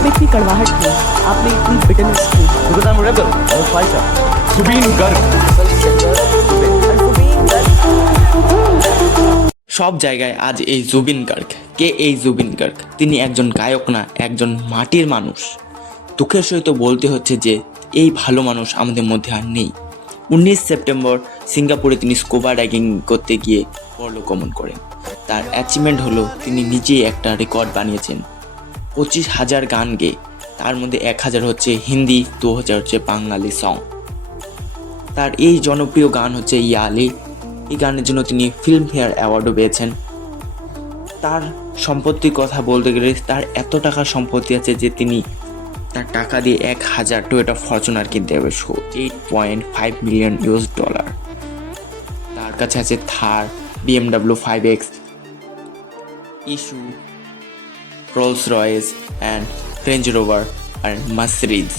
आप में इतनी कड़वाहट थी, आप में इतनी बिटरनेस थी। Because I'm a rebel, I'm a fighter. Zubeen Garg. और जुबीन गर्ग সব জায়গায় আজ এই জুবিন গার্গ। কে এই জুবিন গার্গ? তিনি একজন গায়ক না, একজন মাটির মানুষ। দুঃখের সহিত বলতে হচ্ছে যে এই ভালো মানুষ আমাদের মধ্যে আর নেই। 19 সেপ্টেম্বর সিঙ্গাপুরে তিনি স্কুবা ডাইভিং করতে গিয়ে পরলোকগমন করেন। তার অ্যাচিভমেন্ট হলো তিনি নিজেই একটা রেকর্ড বানিয়েছেন 25,000 গান গেয়ে, তার মধ্যে 1,000 হচ্ছে হিন্দি, 2,000 হচ্ছে বাঙালি সং। তার এই জনপ্রিয় গান হচ্ছে ইয়ালি। এই গানের জন্য তিনি ফিল্মফেয়ার অ্যাওয়ার্ডও পেয়েছেন। তার সম্পত্তির কথা বলতে গেলে তার এত টাকার সম্পত্তি আছে যে তিনি তার টাকা দিয়ে 1,000 টয়োটা ফরচুনার কিনতে হবে, $8.5 মিলিয়ন। তার কাছে আছে থার, BMW 5X, ইস্যু, Rolls Royce and Range Rover আর মার্সিডিজ।